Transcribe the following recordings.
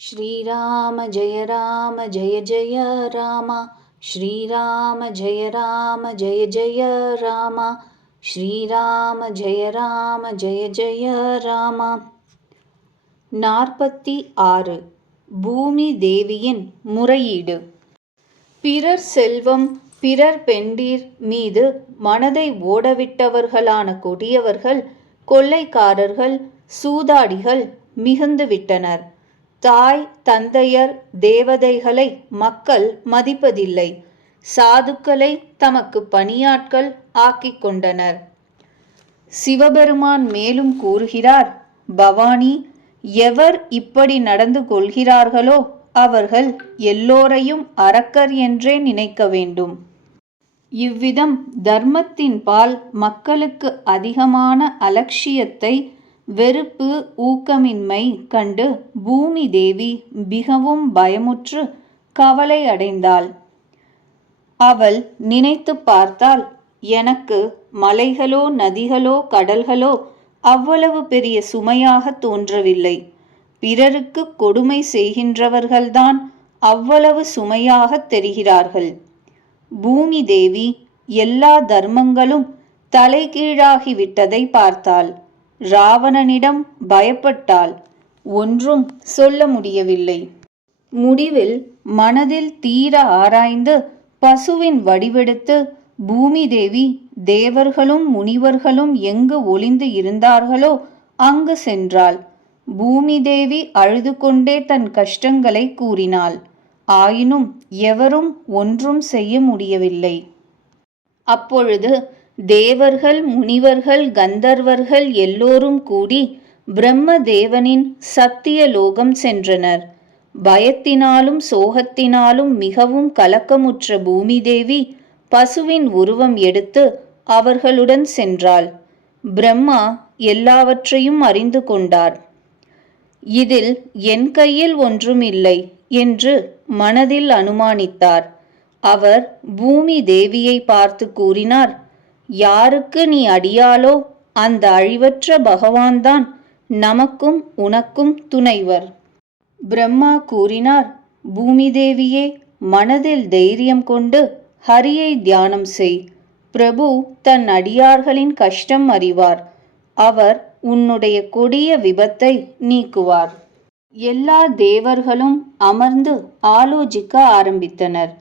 श्रीराम जय राम जय जय राम श्रीराम जय राम जय जय राम श्रीराम जय राम जय जय राम நாற்பத்தி ஆறு பூமி தேவியின் முறையீடு பிறர் செல்வம் பிறர் பெண்டீர் மீது மனதை ஓடவிட்டவர்களான கொடியவர்கள் கொள்ளைக்காரர்கள் சூதாடிகள் மிகுந்து விட்டனர் தாய் தந்தையர் தேவதைகளை மக்கள் மதிப்பதில்லை. சாதுக்களை தமக்கு பணியாட்கள் ஆக்கிக் கொண்டனர். சிவபெருமான் மேலும் கூறுகிறார் பவானி எவர் இப்படி நடந்து கொள்கிறார்களோ அவர்கள் எல்லோரையும் அரக்கர் என்றே நினைக்க வேண்டும். இவ்விதம் தர்மத்தின் பால் மக்களுக்கு அதிகமான அலட்சியத்தை வெறுப்பு ஊக்கமின்மை கண்டு பூமி தேவி மிகவும் பயமுற்று கவலை அடைந்தாள். அவள் நினைத்து பார்த்தால் எனக்கு மலைகளோ நதிகளோ கடல்களோ அவ்வளவு பெரிய சுமையாக தோன்றவில்லை. பிறருக்கு கொடுமை செய்கின்றவர்கள்தான் அவ்வளவு சுமையாக தெரிகிறார்கள். பூமி தேவி எல்லா தர்மங்களும் தலைகீழாகிவிட்டதை பார்த்தாள். ராவணனிடம் பயப்பட்டால் ஒன்றும் சொல்ல முடியவில்லை. முடிவில் மனதில் தீர ஆராய்ந்து பசுவின் வடிவெடுத்து பூமி தேவி தேவர்களும் முனிவர்களும் எங்கு ஒளிந்து இருந்தார்களோ அங்கு சென்றாள். பூமி தேவி அழுது கொண்டே தன் கஷ்டங்களை கூறினாள். ஆயினும் எவரும் ஒன்றும் செய்ய முடியவில்லை. அப்பொழுது தேவர்கள் முனிவர்கள் கந்தர்வர்கள் எல்லோரும் கூடி பிரம்ம தேவனின் சத்திய லோகம் சென்றனர். பயத்தினாலும் சோகத்தினாலும் மிகவும் கலக்கமுற்ற பூமிதேவி பசுவின் உருவம் எடுத்து அவர்களுடன் சென்றாள். பிரம்மா எல்லாவற்றையும் அறிந்து கொண்டார். இதில் என் கையில் ஒன்றும் இல்லை என்று மனதில் அனுமானித்தார். அவர் பூமி தேவியை பார்த்து கூறினார் யாருக்கு நீ அடியாலோ அந்த அழிவற்ற பகவான்தான் நமக்கும் உனக்கும் துணைவர். பிரம்மா கூறினார் பூமி தேவியே மனதில் தைரியம் கொண்டு ஹரியை தியானம் செய். பிரபு தன் அடியார்களின் கஷ்டம் அறிவார். அவர் உன்னுடைய கொடிய விபத்தை நீக்குவார். எல்லா தேவர்களும் அமர்ந்து ஆலோசிக்க ஆரம்பித்தனர்.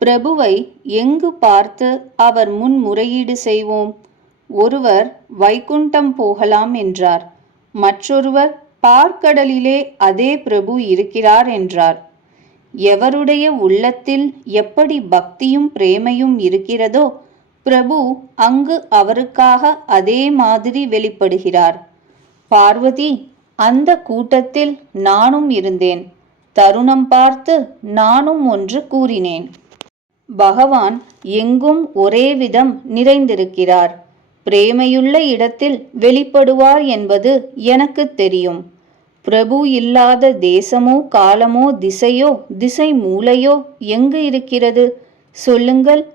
பிரபுவை எங்கு பார்த்து அவர் முன்முறையீடு செய்வோம்? ஒருவர் வைகுண்டம் போகலாம் என்றார். மற்றொருவர் பார்க்கடலிலே அதே பிரபு இருக்கிறார் என்றார். எவருடைய உள்ளத்தில் எப்படி பக்தியும் பிரேமையும் இருக்கிறதோ பிரபு அங்கு அவருக்காக அதே மாதிரி வெளிப்படுகிறார். பார்வதி அந்த கூட்டத்தில் நானும் இருந்தேன். தருணம் பார்த்து நானும் ஒன்று கூறினேன். பகவான் எங்கும் ஒரே விதம் நிறைந்திருக்கிறார். பிரேமையுள்ள இடத்தில் வெளிப்படுவார் என்பது எனக்கு தெரியும். பிரபு இல்லாத தேசமோ காலமோ திசையோ திசை மூலையோ எங்கு இருக்கிறது? சொல்லுங்கள்.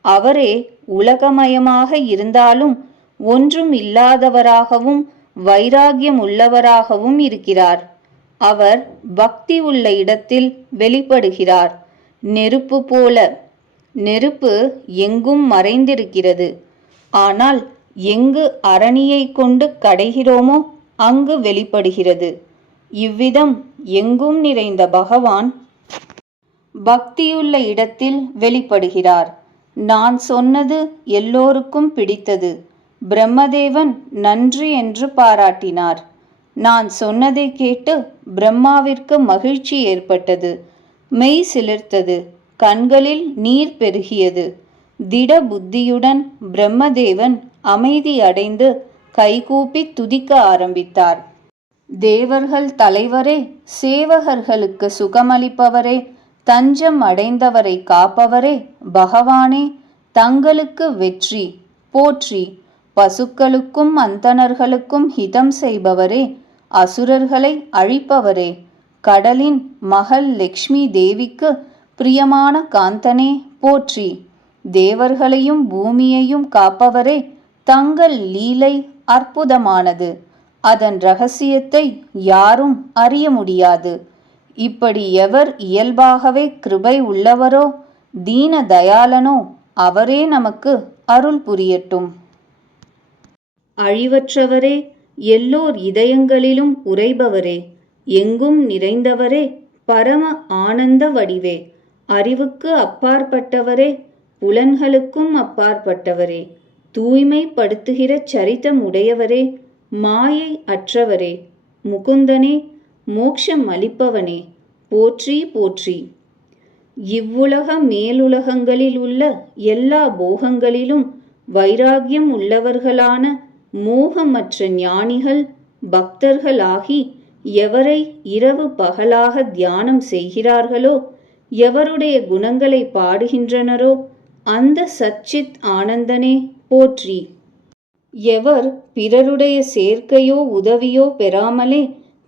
அவரே உலகமயமாக இருந்தாலும் ஒன்றும் இல்லாதவராகவும் வைராகியம் உள்ளவராகவும் இருக்கிறார். அவர் பக்தி உள்ள இடத்தில் வெளிப்படுகிறார். நெருப்பு போல நெருப்பு எங்கும் மறைந்திருக்கிறது. ஆனால் எங்கு அரணியை கொண்டு கடைகிறோமோ அங்கு வெளிப்படுகிறது. இவ்விதம் எங்கும் நிறைந்த பகவான் பக்தியுள்ள இடத்தில் வெளிப்படுகிறார். நான் சொன்னது எல்லோருக்கும் பிடித்தது. பிரம்மதேவன் நன்றி என்று பாராட்டினார். நான் சொன்னதை கேட்டு பிரம்மாவிற்கு மகிழ்ச்சி ஏற்பட்டது. மெய் சிலிர்த்தது. கண்களில் நீர் பெருகியது. திட புத்தியுடன் பிரம்மதேவன் அமைதியடைந்து கைகூப்பி துதிக்க ஆரம்பித்தார். தேவர்கள் தலைவரே சேவகர்களுக்கு சுகமளிப்பவரே தஞ்சம் அடைந்தவரை காப்பவரே பகவானே தங்களுக்கு வெற்றி போற்றி. பசுக்களுக்கும் அந்தணர்களுக்கும் ஹிதம் செய்பவரே அசுரர்களை அழிப்பவரே. கடலின் மகள் லக்ஷ்மி தேவிக்கு பிரியமான காந்தனே போற்றி. தேவர்களையும் பூமியையும் காப்பவரே தங்கள் லீலை அற்புதமானது. அதன் ரகசியத்தை யாரும் அறிய முடியாது. இப்படி எவர் இயல்பாகவே கிருபை உள்ளவரோ தீன தயாளனோ அவரே நமக்கு அருள் புரியட்டும். அழிவற்றவரே எல்லோர் இதயங்களிலும் உறைபவரே எங்கும் நிறைந்தவரே பரம ஆனந்த வடிவே. அறிவுக்கு அப்பாற்பட்டவரே புலன்களுக்கும் அப்பாற்பட்டவரே தூய்மைப்படுத்துகிற சரித்தம் உடையவரே மாயை அற்றவரே முகுந்தனே மோட்சம் அளிப்பவனே போற்றி போற்றி. இவ்வுலக மேலுலகங்களில் உள்ள எல்லா போகங்களிலும் வைராகியம் உள்ளவர்களான மோகமற்ற ஞானிகள் பக்தர்களாகி எவரை இரவு பகலாக தியானம் செய்கிறார்களோ எவருடைய குணங்களை பாடுகின்றனரோ அந்த சச்சித் ஆனந்தனே போற்றி. எவர் பிறருடைய சேர்க்கையோ உதவியோ பெறாமலே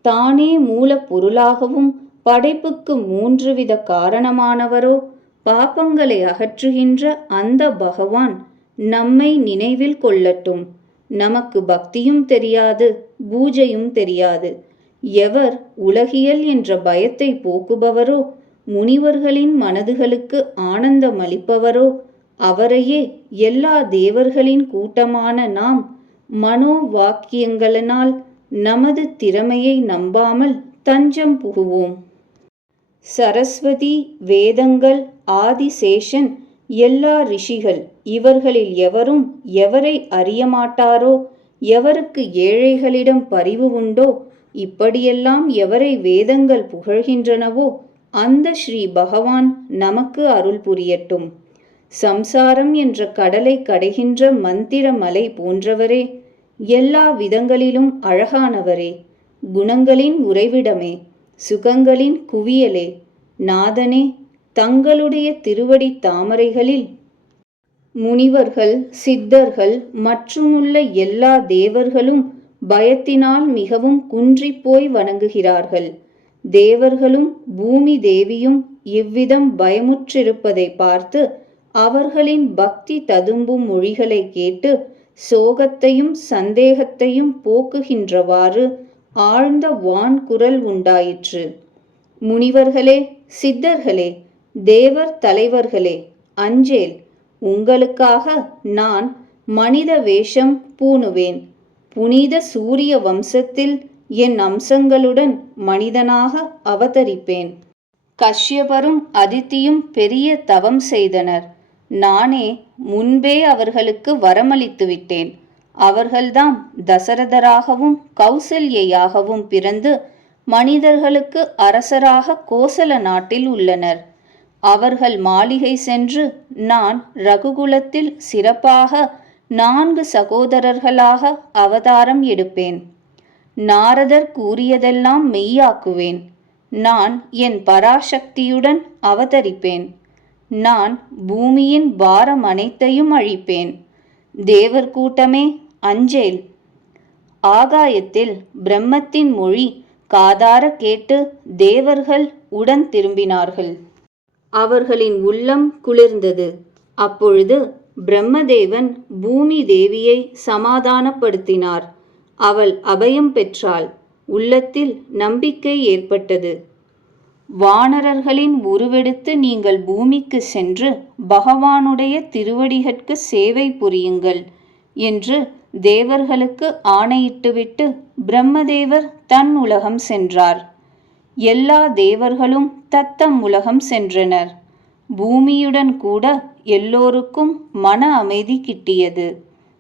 தானே மூலப்பொருளாகவும் படைப்புக்கு மூன்று வித காரணமானவரோ பாப்பங்களை அகற்றுகின்ற அந்த பகவான் நம்மை நினைவில் கொள்ளட்டும். நமக்கு பக்தியும் தெரியாது பூஜையும் தெரியாது. எவர் உலகியல் என்ற பயத்தை போக்குபவரோ முனிவர்களின் மனதுகளுக்கு ஆனந்தம் அளிப்பவரோ அவரையே எல்லா தேவர்களின் கூட்டமான நாம் மனோ வாக்கியங்களினால் நமது திறமையை நம்பாமல் தஞ்சம் புகுவோம். சரஸ்வதி வேதங்கள் ஆதிசேஷன் எல்லா ரிஷிகள் இவர்களில் எவரும் எவரை அறியமாட்டாரோ எவருக்கு ஏழைகளிடம் பரிவு உண்டோ இப்படியெல்லாம் எவரை வேதங்கள் புகழ்கின்றனவோ அந்த ஸ்ரீ பகவான் நமக்கு அருள் புரியட்டும். சம்சாரம் என்ற கடலை கடைகின்ற மந்திர மலை போன்றவரே எல்லா விதங்களிலும் அழகானவரே குணங்களின் உறைவிடமே சுகங்களின் குவியலே நாதனே தங்களுடைய திருவடி தாமரைகளில். முனிவர்கள் சித்தர்கள் மற்றுமுள்ள எல்லா தேவர்களும் பயத்தினால் மிகவும் குன்றிப் போய் வணங்குகிறார்கள். தேவர்களும் பூமி தேவியும் இவ்விதம் பயமுற்றிருப்பதை பார்த்து அவர்களின் பக்தி ததும்பும் மொழிகளை கேட்டு சோகத்தையும் சந்தேகத்தையும் போக்குகின்றவாறு ஆழ்ந்த வான் குரல் உண்டாயிற்று. முனிவர்களே சித்தர்களே தேவர் தலைவர்களே அஞ்சேல் உங்களுக்காக நான் மனித வேஷம் பூணுவேன். புனித சூரிய வம்சத்தில் என் அம்சங்களுடன் மனிதனாக அவதரிப்பேன். கஷ்யபரும் அதித்தியும் பெரிய தவம் செய்தனர். நானே முன்பே அவர்களுக்கு வரமளித்து விட்டேன் அவர்கள்தாம் தசரதராகவும் கௌசல்யையாகவும் பிறந்து மனிதர்களுக்கு அரசராக கோசல நாட்டில் உள்ளனர். அவர்கள் மாளிகை சென்று நான் ரகுகுலத்தில் சிறப்பாக நான்கு சகோதரர்களாக அவதாரம் எடுப்பேன். நாரதர் கூறியதெல்லாம் மெய்யாக்குவேன். நான் என் பராசக்தியுடன் அவதரிப்பேன். நான் பூமியின் பாரம் அனைத்தையும் அழிப்பேன். தேவர் கூட்டமே அஞ்சேல். ஆகாயத்தில் பிரம்மத்தின் மொழி காதார கேட்டு தேவர்கள் உடன் திரும்பினார்கள். அவர்களின் உள்ளம் குளிர்ந்தது. அப்பொழுது பிரம்மதேவன் பூமி தேவியை சமாதானப்படுத்தினார். அவள் அபயம் பெற்றாள். உள்ளத்தில் நம்பிக்கை ஏற்பட்டது. வானரர்களின் உருவெடுத்து நீங்கள் பூமிக்கு சென்று பகவானுடைய திருவடிகற்கு சேவை புரியுங்கள் என்று தேவர்களுக்கு ஆணையிட்டுவிட்டு பிரம்மதேவர் தன் உலகம் சென்றார். எல்லா தேவர்களும் தத்தம் உலகம் சென்றனர். பூமியுடன் கூட எல்லோருக்கும் மன அமைதி கிட்டியது.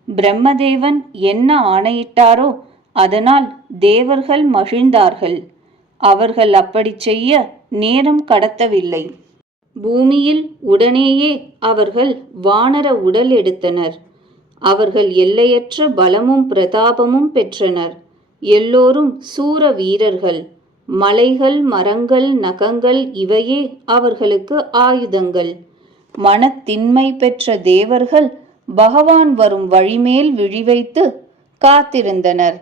பிரம்மதேவன் என்ன ஆணையிட்டாரோ அதனால் தேவர்கள் மகிழ்ந்தார்கள். அவர்கள் அப்படி செய்ய நேரம் கடத்தவில்லை. பூமியில் உடனேயே அவர்கள் வானர உடல் எடுத்தனர். அவர்கள் எல்லையற்ற பலமும் பிரதாபமும் பெற்றனர். எல்லோரும் சூர வீரர்கள். மலைகள் மரங்கள் நகங்கள் இவையே அவர்களுக்கு ஆயுதங்கள். மனத்தின்மை பெற்ற தேவர்கள் பகவான் வரும் வழிமேல் விழிவைத்து காத்திருந்தனர்.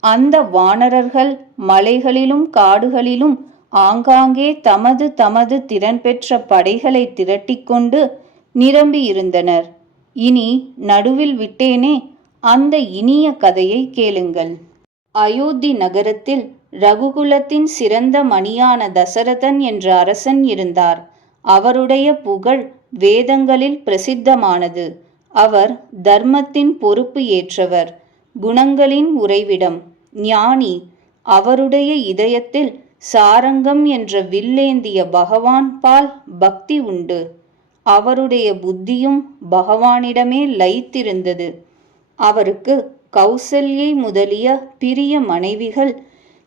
அந்த வானரர்கள் மலைகளிலும் காடுகளிலும் ஆங்காங்கே தமது தமது திறன் பெற்ற படைகளை திரட்டிக்கொண்டு நிரம்பியிருந்தனர். இனி நடுவில் விட்டேனே அந்த இனிய கதையை கேளுங்கள். அயோத்தி நகரத்தில் ரகுகுலத்தின் சிறந்த மணியான தசரதன் என்ற அரசன் இருந்தார். அவருடைய புகழ் வேதங்களில் பிரசித்தமானது. அவர் தர்மத்தின் பொறுப்பு ஏற்றவர் குணங்களின் உறைவிடம். ஞானி அவருடைய இதயத்தில் சாரங்கம் என்ற வில்லேந்திய பகவான் பால் பக்தி உண்டு. அவருடைய புத்தியும் பகவானிடமே லயித்திருந்தது. அவருக்கு கௌசல்யை முதலிய பிரிய மனைவிகள்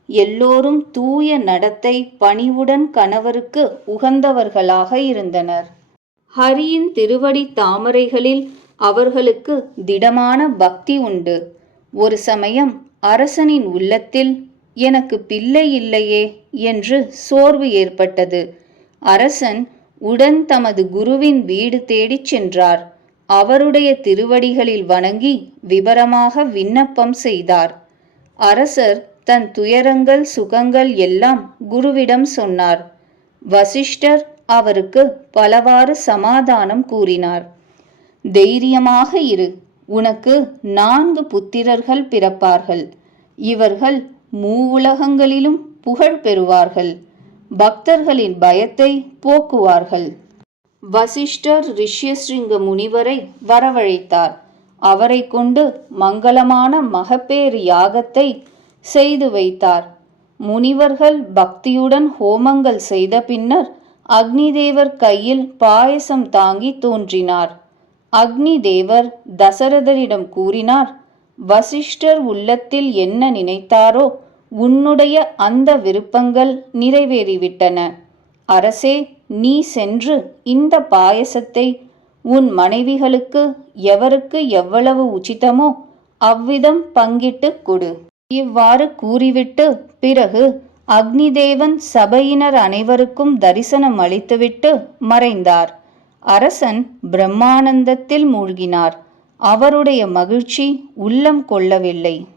எல்லோரும் தூய நடத்தை பணிவுடன் கணவருக்கு உகந்தவர்களாக இருந்தனர். ஹரியின் திருவடி தாமரைகளில் அவர்களுக்கு திடமான பக்தி உண்டு. ஒரு சமயம் அரசனின் உள்ளத்தில் எனக்கு பிள்ளை இல்லையே என்று சோர்வு ஏற்பட்டது. அரசன் உடன் தமது குருவின் வீடு தேடிச் சென்றார். அவருடைய திருவடிகளில் வணங்கி விவரமாக விண்ணப்பம் செய்தார். அரசர் தன் துயரங்கள் சுகங்கள் எல்லாம் குருவிடம் சொன்னார். வசிஷ்டர் அவருக்கு பலவாறு சமாதானம் கூறினார். தைரியமாக இரு. உனக்கு நான்கு புத்திரர்கள் பிறப்பார்கள். இவர்கள் மூவுலகங்களிலும் புகழ் பெறுவார்கள். பக்தர்களின் பயத்தை போக்குவார்கள். வசிஷ்டர் ரிஷ்யஸ்ரிங்க முனிவரை வரவழைத்தார். அவரை கொண்டு மங்களமான மகப்பேறு யாகத்தை செய்து வைத்தார். முனிவர்கள் பக்தியுடன் ஹோமங்கள் செய்த பின்னர் அக்னிதேவர் கையில் பாயசம் தாங்கி தோன்றினார். அக்னி தேவர் தசரதரிடம் கூறினார் வசிஷ்டர் உள்ளத்தில் என்ன நினைத்தாரோ உன்னுடைய அந்த விருப்பங்கள் நிறைவேறிவிட்டன. அரசே நீ சென்று இந்த பாயசத்தை உன் மனைவிகளுக்கு எவருக்கு எவ்வளவு உச்சிதமோ அவ்விதம் பங்கிட்டு கொடு இவ்வாறு கூறிவிட்டு பிறகு அக்னிதேவன் சபையினர் அனைவருக்கும் தரிசனம் அளித்துவிட்டு மறைந்தார். அரசன் பிரம்மானந்தத்தில் மூழ்கினார். அவருடைய மகிழ்ச்சி உள்ளம் கொள்ளவில்லை.